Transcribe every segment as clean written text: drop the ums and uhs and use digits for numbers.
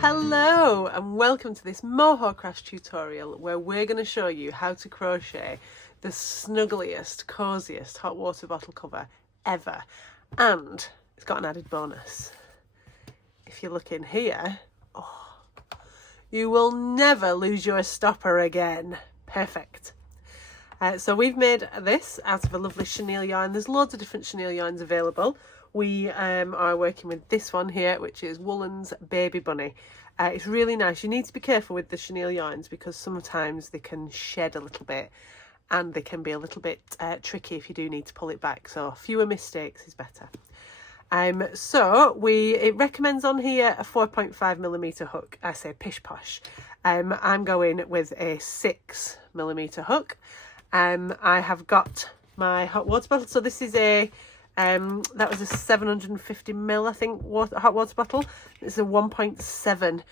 Hello and welcome to this Moho Crafts tutorial where we're going to show you how to crochet the snuggliest, coziest hot water bottle cover ever. And it's got an added bonus. If you look in here, you will never lose your stopper again. Perfect. So we've made this out of a lovely chenille yarn. There's loads of different chenille yarns available. We are working with this one here, which is Woolen's Baby Bunny. It's really nice. You need to be careful with the chenille yarns because sometimes they can shed a little bit and they can be a little bit tricky if you do need to pull it back. So fewer mistakes is better. It recommends on here a 4.5mm hook. I say pish posh. I'm going with a 6mm hook. I have got my hot water bottle. So this is a that was a 750ml, I think, hot water bottle. It's a 1.7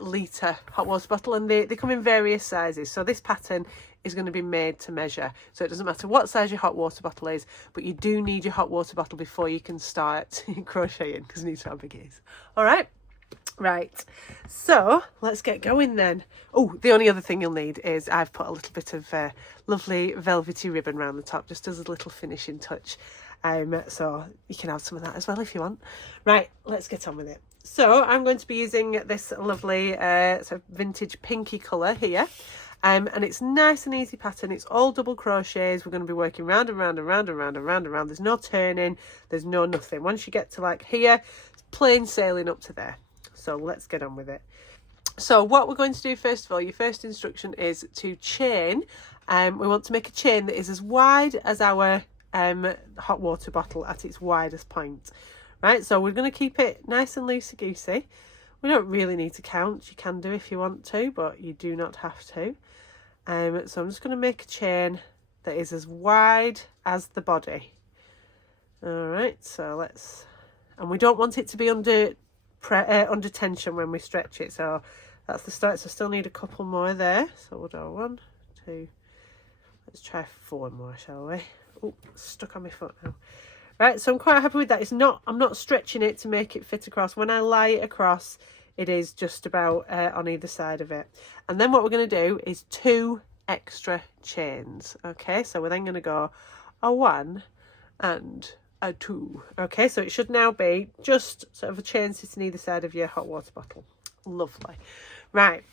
litre hot water bottle, and they come in various sizes. So this pattern is going to be made to measure. So it doesn't matter what size your hot water bottle is, but you do need your hot water bottle before you can start crocheting because you need to know how big it is. All right. Right, so let's get going then. Oh, the only other thing you'll need is I've put a little bit of lovely velvety ribbon around the top just as a little finishing touch. So you can have some of that as well if you want. Right, let's get on with it. So I'm going to be using this lovely sort of vintage pinky colour here. And it's nice and easy pattern. It's all double crochets. We're going to be working round and round and round and round and round and round. There's no turning, there's no nothing. Once you get to like here, it's plain sailing up to there. So let's get on with it. So what we're going to do first of all, your first instruction is to chain. We want to make a chain that is as wide as our hot water bottle at its widest point. Right, so we're going to keep it nice and loosey-goosey. We don't really need to count. You can do if you want to, but you do not have to. So I'm just going to make a chain that is as wide as the body. All right, so let's... And we don't want it to be under tension when we stretch it, so that's the start. So I still need a couple more there, so we'll do 1, 2, let's try 4 more, shall we? Oh, stuck on my foot now. Right, so I'm quite happy with that. I'm not stretching it to make it fit across. When I lie it across, it is just about on either side of it. And then what we're going to do is 2 extra chains. Okay, so we're then going to go a 1 and a 2. Okay, so it should now be just sort of a chain sitting either side of your hot water bottle. Lovely. Right,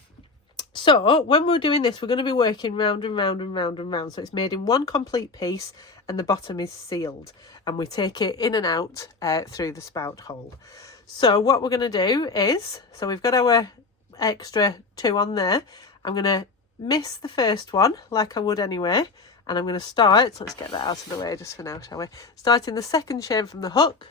so when we're doing this, we're going to be working round and round and round and round. So it's made in one complete piece and the bottom is sealed, and we take it in and out through the spout hole. So what we're going to do is, so we've got our extra 2 on there. I'm going to miss the first one like I would anyway, and I'm going to start, let's get that out of the way just for now, shall we? Starting the second chain from the hook.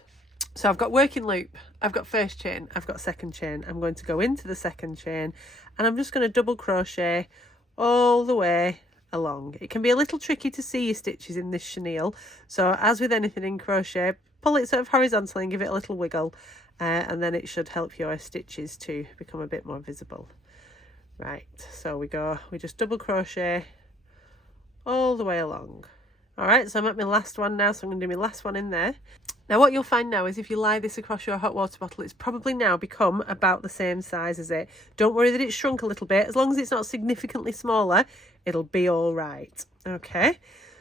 So I've got working loop, I've got first chain, I've got second chain. I'm going to go into the second chain and I'm just going to double crochet all the way along. It can be a little tricky to see your stitches in this chenille. So as with anything in crochet, pull it sort of horizontally and give it a little wiggle. And then it should help your stitches to become a bit more visible. Right, so we just double crochet all the way along. All right, so I'm at my last one now, so I'm going to do my last one in there. Now what you'll find now is if you lie this across your hot water bottle, it's probably now become about the same size as it. Don't worry that it's shrunk a little bit. As long as it's not significantly smaller, it'll be all right. Okay,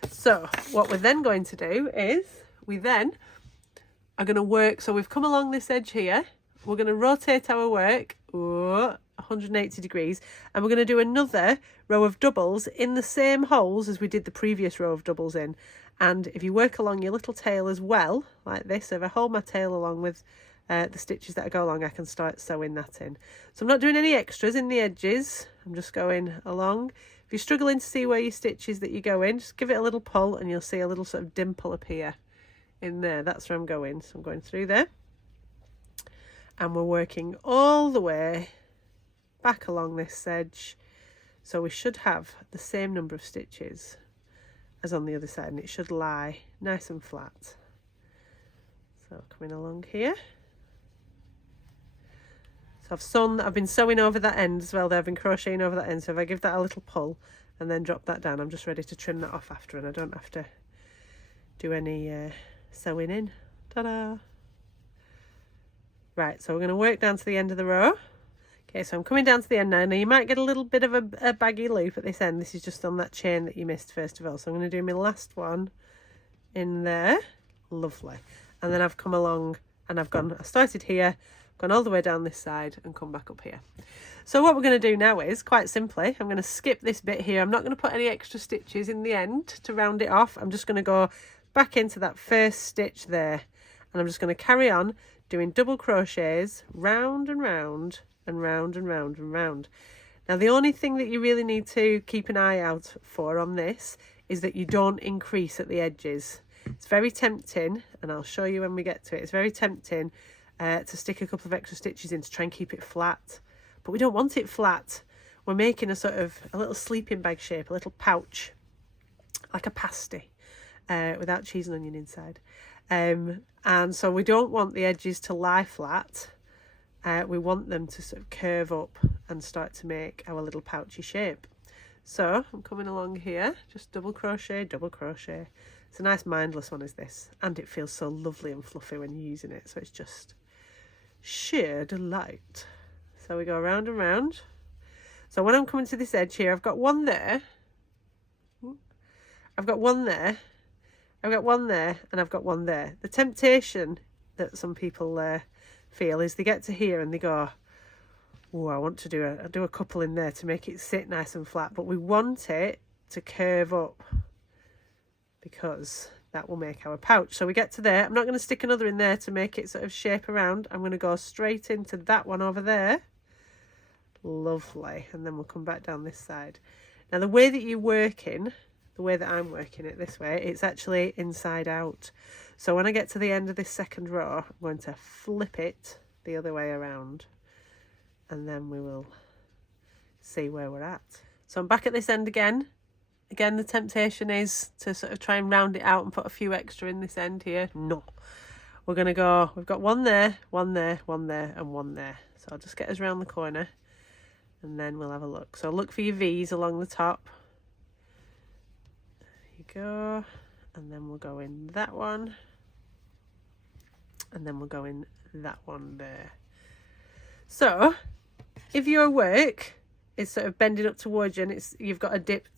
so what we're then going to do is we then are going to work. So we've come along this edge here. We're going to rotate our work 180 degrees, and we're going to do another row of doubles in the same holes as we did the previous row of doubles in. And if you work along your little tail as well, like this, so if I hold my tail along with the stitches that go along, I can start sewing that in. So I'm not doing any extras in the edges. I'm just going along. If you're struggling to see where your stitches that you go in, just give it a little pull and you'll see a little sort of dimple appear in there. That's where I'm going. So I'm going through there. And we're working all the way back along this edge. So we should have the same number of stitches as on the other side, and it should lie nice and flat. So coming along here. So I've been sewing over that end as well there. I've been crocheting over that end. So if I give that a little pull and then drop that down, I'm just ready to trim that off after, and I don't have to do any sewing in. Ta-da! Right, so we're going to work down to the end of the row. Okay, so I'm coming down to the end now. Now you might get a little bit of a baggy loop at this end. This is just on that chain that you missed first of all. So I'm going to do my last one in there. Lovely. And then I've come along and I started here, gone all the way down this side and come back up here. So what we're going to do now is, quite simply, I'm going to skip this bit here. I'm not going to put any extra stitches in the end to round it off. I'm just going to go back into that first stitch there. And I'm just going to carry on doing double crochets round and round and round and round and round. Now the only thing that you really need to keep an eye out for on this is that you don't increase at the edges. It's very tempting, and I'll show you when we get to it, it's very tempting to stick a couple of extra stitches in to try and keep it flat. But we don't want it flat. We're making a sort of a little sleeping bag shape, a little pouch, like a pasty, without cheese and onion inside. And so we don't want the edges to lie flat. We want them to sort of curve up and start to make our little pouchy shape. So I'm coming along here, just double crochet, double crochet. It's a nice mindless one, is this, and it feels so lovely and fluffy when you're using it, so it's just sheer delight. So we go round and round. So when I'm coming to this edge here, I've got one there, I've got one there, I've got one there, and I've got one there. The temptation that some people feel is they get to here and they go, oh, I want to do a couple in there to make it sit nice and flat, but we want it to curve up because that will make our pouch. So we get to there. I'm not going to stick another in there to make it sort of shape around. I'm going to go straight into that one over there. Lovely. And then we'll come back down this side. Now the way that you're working, the way that I'm working it this way, it's actually inside out. So when I get to the end of this second row, I'm going to flip it the other way around, and then we will see where we're at. So I'm back at this end again. Again, the temptation is to sort of try and round it out and put a few extra in this end here. No, we're going to go, we've got one there, one there, one there, and one there. So I'll just get us around the corner and then we'll have a look. So look for your V's along the top. There you go. And then we'll go in that one. And then we'll go in that one there. So if your work is sort of bending up towards you and you've got a dip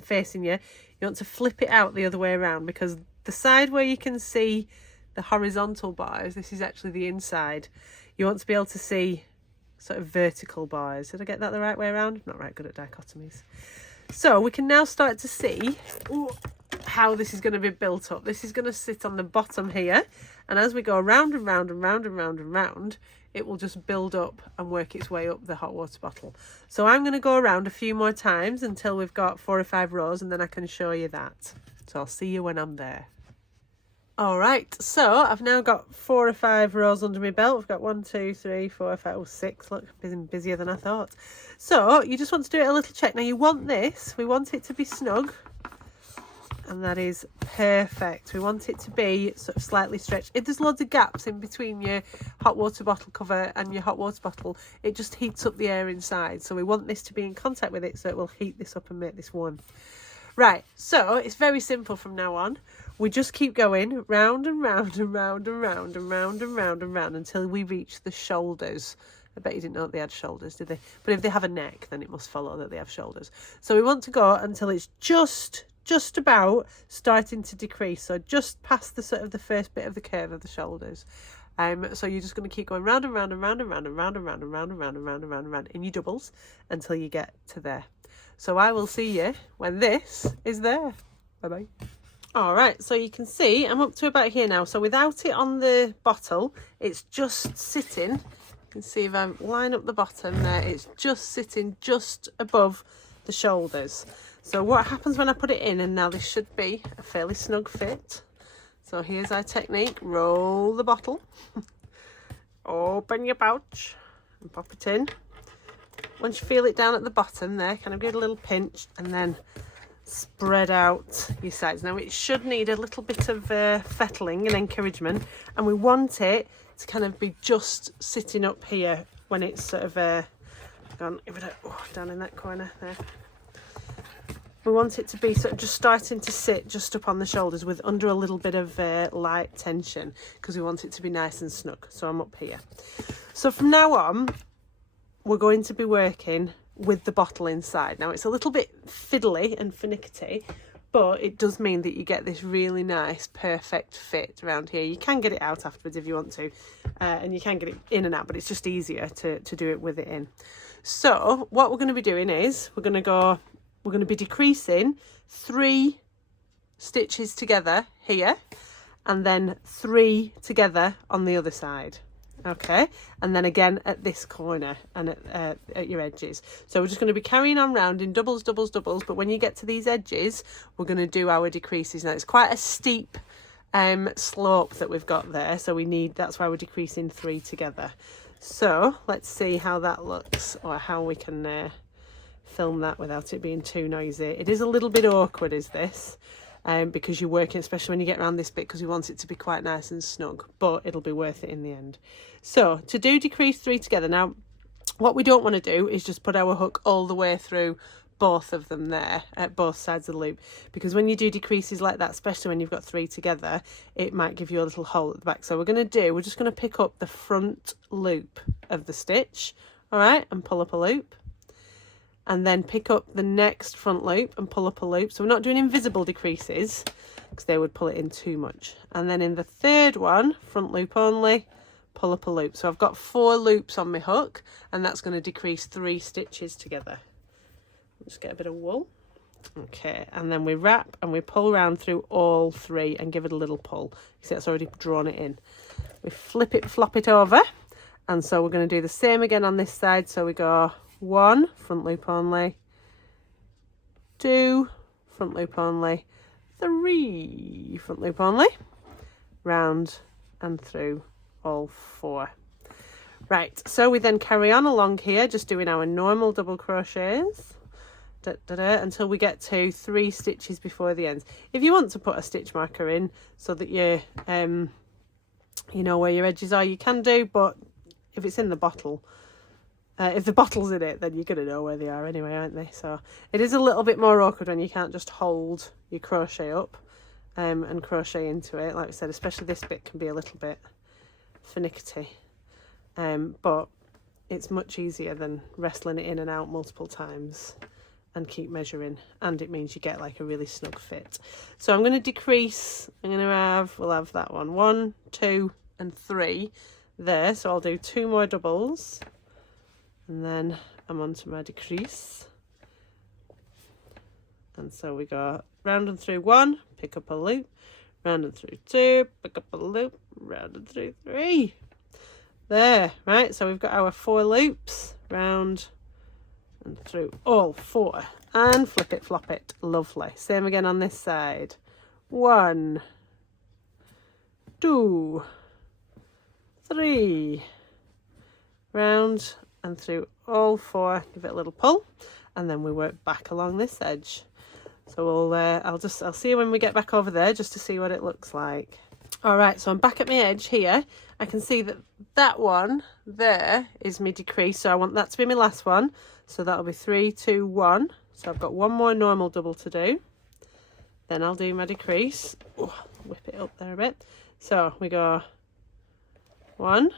facing you, you want to flip it out the other way around, because the side where you can see the horizontal bars, this is actually the inside. You want to be able to see sort of vertical bars. Did I get that the right way around? I'm not right good at dichotomies. So we can now start to see how this is going to be built up. This is going to sit on the bottom here, and as we go round and round and round and round and round, it will just build up and work its way up the hot water bottle. So I'm going to go around a few more times until we've got 4 or 5 rows, and then I can show you that. So I'll see you when I'm there. All right, so I've now got 4 or 5 rows under my belt. We've got 1, 2, 3, 4, 5, 6. Look, busier than I thought. So you just want to do it a little check. Now you want this, we want it to be snug. And that is perfect. We want it to be sort of slightly stretched. If there's loads of gaps in between your hot water bottle cover and your hot water bottle, it just heats up the air inside. So we want this to be in contact with it so it will heat this up and make this warm. Right, so it's very simple from now on. We just keep going round and round and round and round and round and round and round until we reach the shoulders. I bet you didn't know that they had shoulders, did they? But if they have a neck, then it must follow that they have shoulders. So we want to go until it's just about starting to decrease, so just past the sort of the first bit of the curve of the shoulders. So you're just going to keep going round and round and round and round and round and round and round and round and round and round and round in your doubles until you get to there. So I will see you when this is there. Bye bye. All right, so you can see I'm up to about here now. So without it on the bottle, it's just sitting. You can see if I line up the bottom there, it's just sitting just above the shoulders. So what happens when I put it in, and now this should be a fairly snug fit. So here's our technique. Roll the bottle, open your pouch and pop it in. Once you feel it down at the bottom there, kind of give it a little pinch and then spread out your sides. Now it should need a little bit of fettling and encouragement, and we want it to kind of be just sitting up here when it's sort of down in that corner there. We want it to be sort of just starting to sit just up on the shoulders with under a little bit of light tension, because we want it to be nice and snug. So I'm up here. So from now on, we're going to be working with the bottle inside. Now it's a little bit fiddly and finicky, but it does mean that you get this really nice perfect fit around here. You can get it out afterwards if you want to, and you can get it in and out, but it's just easier to do it with it in. So what we're going to be doing is we're going to be decreasing 3 stitches together here, and then 3 together on the other side. Okay, and then again at this corner and at your edges. So we're just going to be carrying on round in doubles, doubles, doubles, but when you get to these edges, we're going to do our decreases. Now it's quite a steep slope that we've got there, so that's why we're decreasing 3 together. So let's see how that looks, or how we can film that without it being too noisy. It is a little bit awkward, is this? Because you're working, especially when you get around this bit, because we want it to be quite nice and snug, but it'll be worth it in the end. So to do decrease 3 together, now what we don't want to do is just put our hook all the way through both of them there at both sides of the loop, because when you do decreases like that, especially when you've got 3 together, it might give you a little hole at the back. So we're just going to pick up the front loop of the stitch, all right, and pull up a loop, and then pick up the next front loop and pull up a loop. So we're not doing invisible decreases because they would pull it in too much. And then in the third one, front loop only, pull up a loop. So I've got 4 loops on my hook, and that's going to decrease 3 stitches together. Just get a bit of wool. Okay, and then we wrap and we pull round through all 3 and give it a little pull. You see that's already drawn it in. We flip it, flop it over, and so we're going to do the same again on this side. So we go 1, front loop only, 2, front loop only, 3, front loop only, round and through all 4. Right, so we then carry on along here, just doing our normal double crochets until we get to 3 stitches before the end. If you want to put a stitch marker in so that you know where your edges are, you can do, but if it's in the bottle, if the bottle's in it, then you're going to know where they are anyway, aren't they? So it is a little bit more awkward when you can't just hold your crochet up and crochet into it. Like I said, especially this bit can be a little bit finicky, but it's much easier than wrestling it in and out multiple times and keep measuring, and it means you get like a really snug fit. So I'm going to decrease. We'll have that 1, 2 and 3 there. So I'll do 2 more doubles, and then I'm onto my decrease. And so we go round and through 1, pick up a loop, round and through 2, pick up a loop, round and through 3. There, right? So we've got our 4 loops, round and through all 4, and flip it, flop it. Lovely. Same again on this side. 1, 2, 3, round and through all 4, give it a little pull, and then we work back along this edge. So I'll see you when we get back over there, just to see what it looks like. All right, so I'm back at my edge here. I can see that one there is my decrease, so I want that to be my last one. So that'll be 3, 2, 1. So I've got 1 more normal double to do. Then I'll do my decrease. Ooh, whip it up there a bit. So we go 1,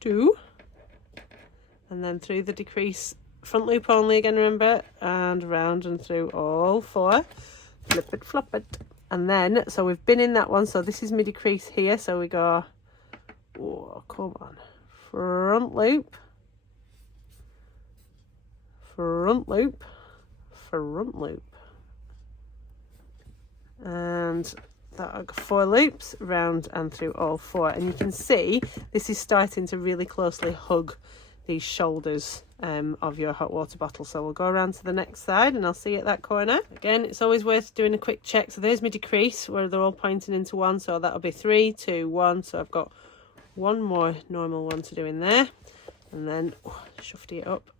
2, and then through the decrease, front loop only again, remember, and round and through all 4, flip it, flop it, and then so we've been in that one. So this is my decrease here. So we go, oh come on, front loop, front loop, front loop, and that I've got 4 loops, round and through all 4, and you can see this is starting to really closely hug these shoulders of your hot water bottle. So we'll go around to the next side, and I'll see you at that corner. Again, it's always worth doing a quick check. So there's my decrease where they're all pointing into 1, so that'll be 3, 2, 1. So I've got 1 more normal one to do in there, and then shufty it up.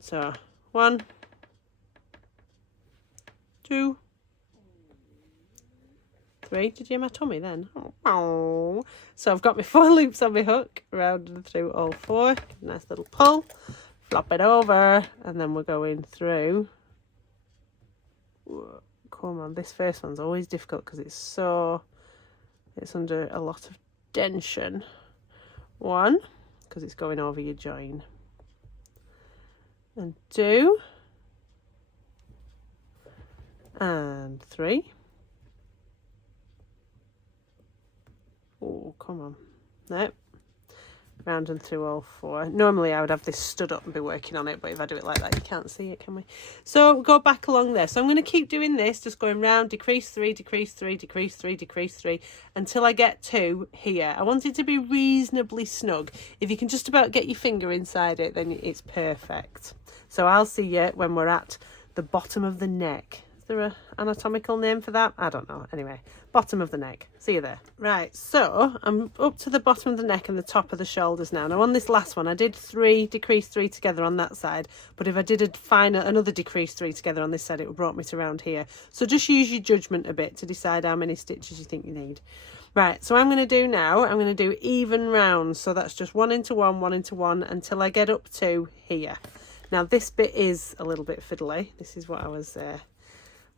So 1, 2, 3. Did you hear my tummy then? Oh. So I've got my 4 loops on my hook, round and through all 4. Nice little pull, flop it over, and then we're going through. Whoa, come on, this first one's always difficult because it's under a lot of tension. 1, because it's going over your join, and 2, and 3. Oh, come on. Nope. Round and through all 4. Normally I would have this stood up and be working on it, but if I do it like that, you can't see it, can we? So go back along there. So I'm going to keep doing this, just going round, decrease 3, decrease 3, decrease 3, decrease 3, until I get to here. I want it to be reasonably snug. If you can just about get your finger inside it, then it's perfect. So I'll see you when we're at the bottom of the neck. Is there an anatomical name for that? I don't know. Anyway, bottom of the neck. See you there. Right, so I'm up to the bottom of the neck and the top of the shoulders now. Now on this last one, I did 3, decrease 3 together on that side. But if I did another decrease 3 together on this side, it would brought me to around here. So just use your judgment a bit to decide how many stitches you think you need. Right, so I'm going to do now, I'm going to do even rounds. So that's just 1 into 1, 1 into 1 until I get up to here. Now this bit is a little bit fiddly. This is what I was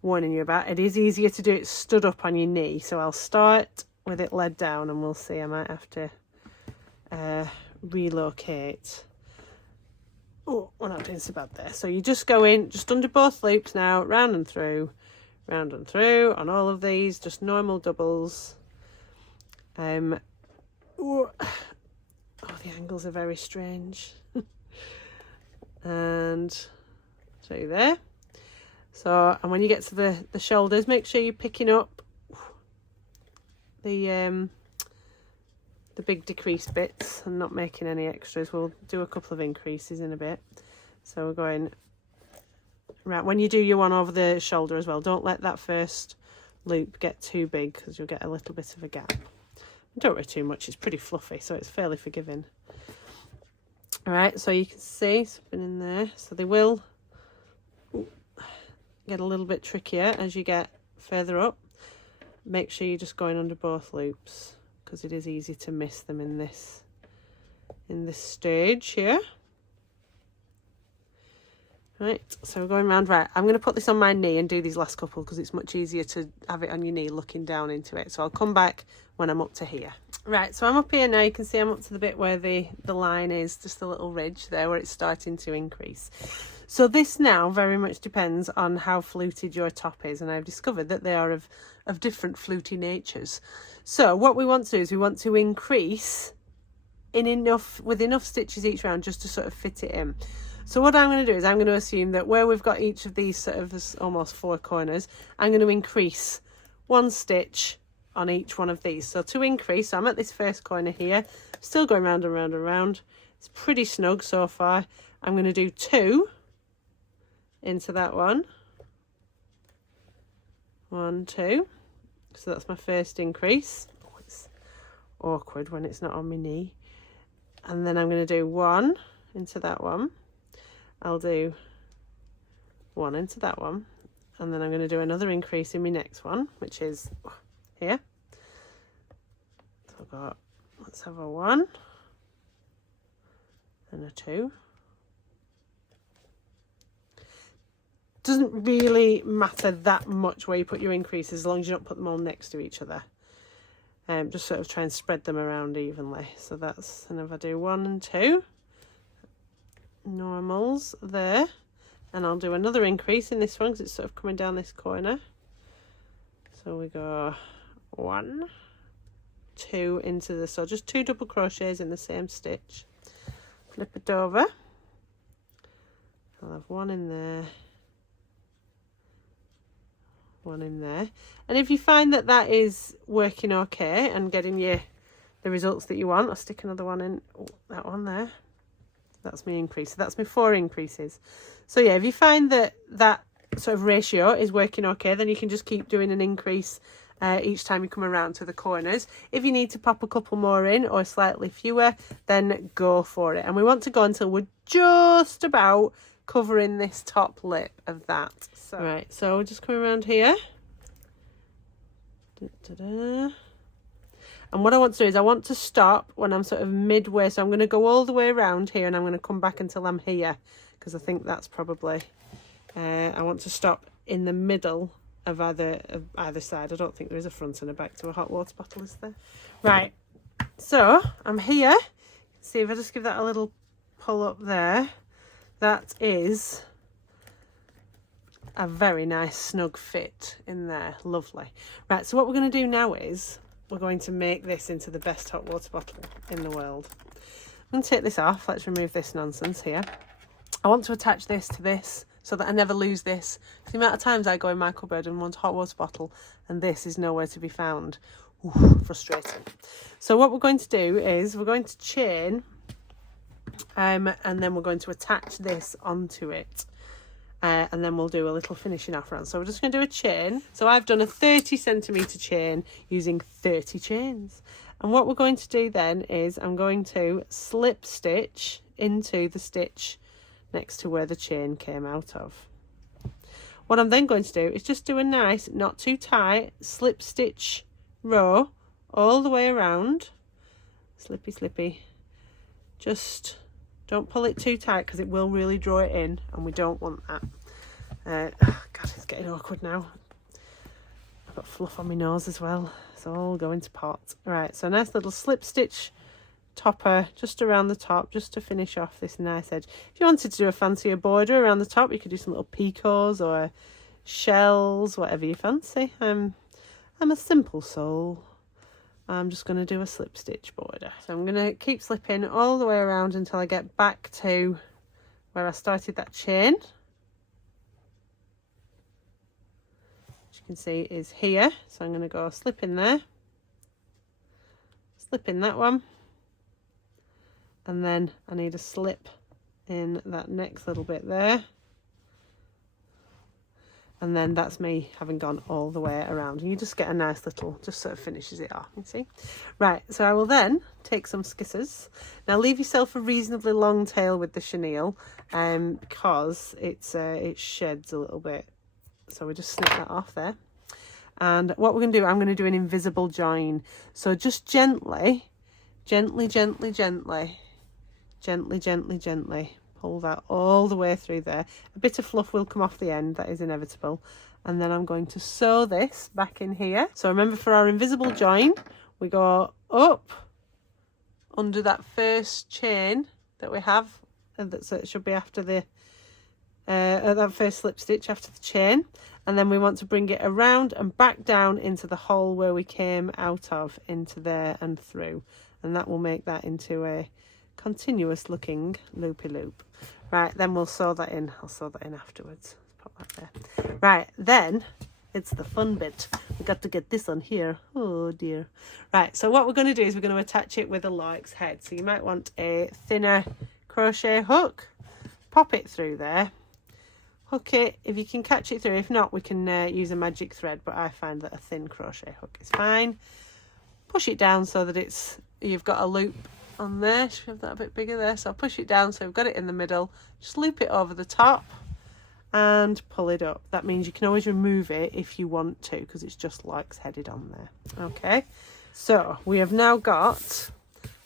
warning you about. It is easier to do it stood up on your knee, so I'll start with it led down and we'll see. I might have to relocate. Oh, we're not doing so bad there. So you just go in just under both loops now, round and through on all of these, just normal doubles. Oh, the angles are very strange. And so there. So, and when you get to the shoulders, make sure you're picking up the big decrease bits and not making any extras. We'll do a couple of increases in a bit. So we're going, right, when you do your one over the shoulder as well, don't let that first loop get too big because you'll get a little bit of a gap. Don't worry too much, it's pretty fluffy, so it's fairly forgiving. All right, so you can see something in there. So they will get a little bit trickier as you get further up. Make sure you're just going under both loops because it is easy to miss them in this stage here. Right, so we're going round. Right, I'm going to put this on my knee and do these last couple because it's much easier to have it on your knee looking down into it. So I'll come back when I'm up to here. Right, so I'm up here now. You can see I'm up to the bit where the line is, just a little ridge there where it's starting to increase. So this now very much depends on how fluted your top is, and I've discovered that they are of different fluty natures. So what we want to do is we want to increase with enough stitches each round just to sort of fit it in. So what I'm going to do is I'm going to assume that where we've got each of these sort of almost 4 corners, I'm going to increase 1 stitch on each one of these. So to increase, so I'm at this first corner here, still going round and round and round. It's pretty snug so far. I'm going to do 2 into that one. 1, 2. So that's my first increase. Oh, it's awkward when it's not on my knee. And then I'm going to do 1 into that one. I'll do 1 into that one, and then I'm going to do another increase in my next one, which is here. So I've got, let's have a 1 and a 2. Doesn't really matter that much where you put your increases as long as you don't put them all next to each other. Just sort of try and spread them around evenly. So that's, and if I do 1 and 2 normals there, and I'll do another increase in this one because it's sort of coming down this corner. So we go 1, 2 into the, so just 2 double crochets in the same stitch, flip it over, I'll have 1 in there, 1 in there. And if you find that that is working okay and getting you the results that you want, I'll stick another one in, that one there. That's my increase. So that's my 4 increases. So yeah, if you find that that sort of ratio is working okay, then you can just keep doing an increase each time you come around to the corners. If you need to pop a couple more in or slightly fewer, then go for it. And we want to go until we're just about covering this top lip of that. So, right, so we're just coming around here. And what I want to do is I want to stop when I'm sort of midway. So I'm going to go all the way around here and I'm going to come back until I'm here, because I think that's probably, I want to stop in the middle of either side. I don't think there is a front and a back to a hot water bottle, is there? Right, so I'm here. See, if I just give that a little pull up there, that is a very nice snug fit in there. Lovely. Right, so what we're going to do now is we're going to make this into the best hot water bottle in the world. I'm going to take this off. Let's remove this nonsense here. I want to attach this to this so that I never lose this. The amount of times I go in my cupboard and want a hot water bottle and this is nowhere to be found. Ooh, frustrating. So what we're going to do is we're going to chain and then we're going to attach this onto it. And then we'll do a little finishing off round. So we're just going to do a chain. So I've done a 30cm chain using 30 chains. And what we're going to do then is I'm going to slip stitch into the stitch next to where the chain came out of. What I'm then going to do is just do a nice, not too tight, slip stitch row all the way around. Slippy, slippy. Just don't pull it too tight because it will really draw it in and we don't want that. God, it's getting awkward now. I've got fluff on my nose as well. It's all going to pot. Right, so a nice little slip stitch topper just around the top, just to finish off this nice edge. If you wanted to do a fancier border around the top, you could do some little picots or shells, whatever you fancy. I'm a simple soul. I'm just going to do a slip stitch border. So I'm going to keep slipping all the way around until I get back to where I started that chain. Which you can see is here. So I'm going to go slip in there, slip in that one, and then I need a slip in that next little bit there. And then that's me having gone all the way around. And you just get a nice little, just sort of finishes it off, you see. Right, so I will then take some scissors. Now leave yourself a reasonably long tail with the chenille because it sheds a little bit. So we just snip that off there. And what we're going to do, I'm going to do an invisible join. So just gently, gently, gently, gently, gently, gently, gently. Pull that all the way through there. A bit of fluff will come off the end, that is inevitable. And then I'm going to sew this back in here. So remember, for our invisible join, we go up under that first chain that we have. So it should be after the that first slip stitch after the chain. And then we want to bring it around and back down into the hole where we came out of, into there and through. And that will make that into a continuous looking loopy loop. Right, then we'll sew that in. I'll sew that in afterwards. Let's pop that there. Right, then it's the fun bit. We've got to get this on here. Oh dear. Right, so what we're going to do is we're going to attach it with a lark's head. So you might want a thinner crochet hook. Pop it through there. Hook it if you can catch it through. If not, we can use a magic thread, but I find that a thin crochet hook is fine. Push it down so that you've got a loop on there. Should we have that a bit bigger there? So I'll push it down so we've got it in the middle. Just loop it over the top and pull it up. That means you can always remove it if you want to, because it's just lark's headed on there. Okay, so we have now got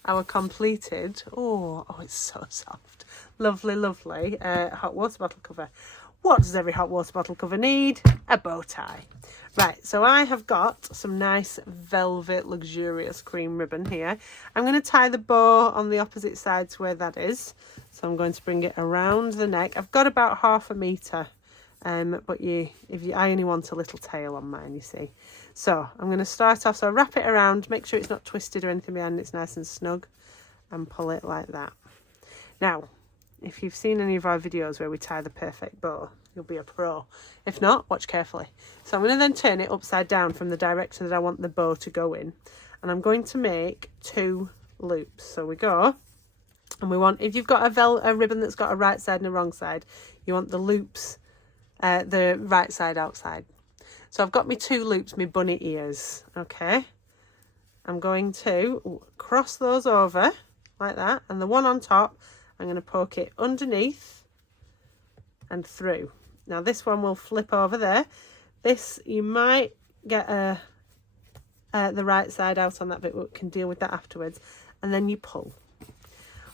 our completed, oh it's so soft, lovely, lovely hot water bottle cover. What does every hot water bottle cover need? A bow tie. Right, so I have got some nice velvet luxurious cream ribbon here. I'm going to tie the bow on the opposite side to where that is. So I'm going to bring it around the neck. I've got about 1/2 metre, but I only want a little tail on mine, you see. So I'm going to start off, so wrap it around, make sure it's not twisted or anything behind it's nice and snug, and pull it like that. Now, if you've seen any of our videos where we tie the perfect bow, you'll be a pro. If not, watch carefully. So I'm going to then turn it upside down from the direction that I want the bow to go in. And I'm going to make 2 loops. So we go, and we want, if you've got a ribbon that's got a right side and a wrong side, you want the loops, the right side outside. So I've got my 2 loops, my bunny ears, okay? I'm going to cross those over like that, and the one on top, I'm going to poke it underneath and through. Now this one will flip over there. This, you might get the right side out on that bit, but we can deal with that afterwards. And then you pull.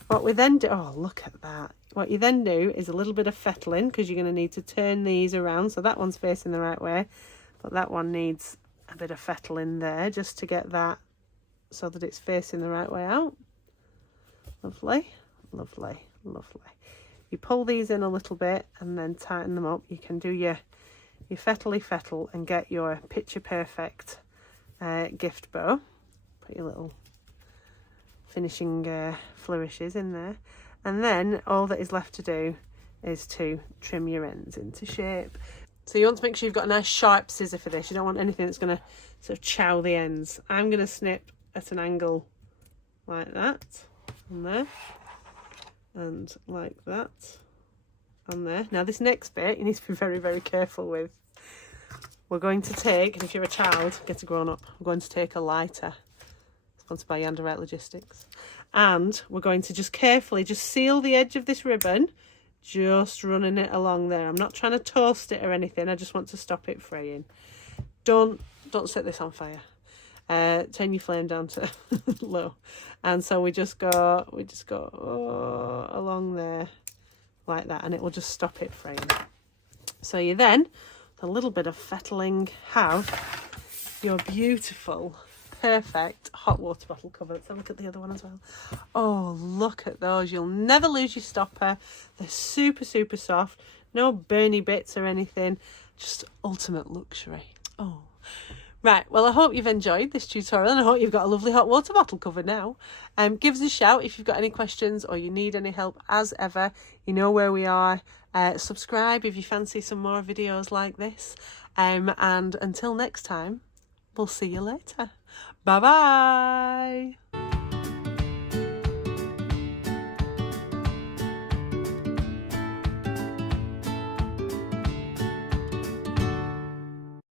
What we then do, oh look at that. What you then do is a little bit of fettling, because you're going to need to turn these around. So that one's facing the right way, but that one needs a bit of fettling there just to get that so that it's facing the right way out. Lovely, lovely, lovely. You pull these in a little bit and then tighten them up. You can do your fettle and get your picture perfect gift bow. Put your little finishing flourishes in there, and then all that is left to do is to trim your ends into shape. So you want to make sure you've got a nice sharp scissor for this. You don't want anything that's going to sort of chow the ends. I'm going to snip at an angle like that on there, and like that on there. Now this next bit you need to be very, very careful with. We're going to take, and if you're a child, get a grown up, we're going to take a lighter, sponsored by Yanderite Logistics, and we're going to just carefully just seal the edge of this ribbon, just running it along there. I'm not trying to toast it or anything, I just want to stop it fraying. Don't set this on fire. Turn your flame down to low, and so we just go along there like that, and it will just stop it fraying. So you then, with a little bit of fettling, have your beautiful, perfect hot water bottle cover. Let's have a look at the other one as well. Oh, look at those. You'll never lose your stopper. They're super, super soft. No burny bits or anything. Just ultimate luxury. Oh. Right, well, I hope you've enjoyed this tutorial, and I hope you've got a lovely hot water bottle cover now. Give us a shout if you've got any questions or you need any help. As ever, you know where we are. Subscribe if you fancy some more videos like this. And until next time, we'll see you later. Bye-bye.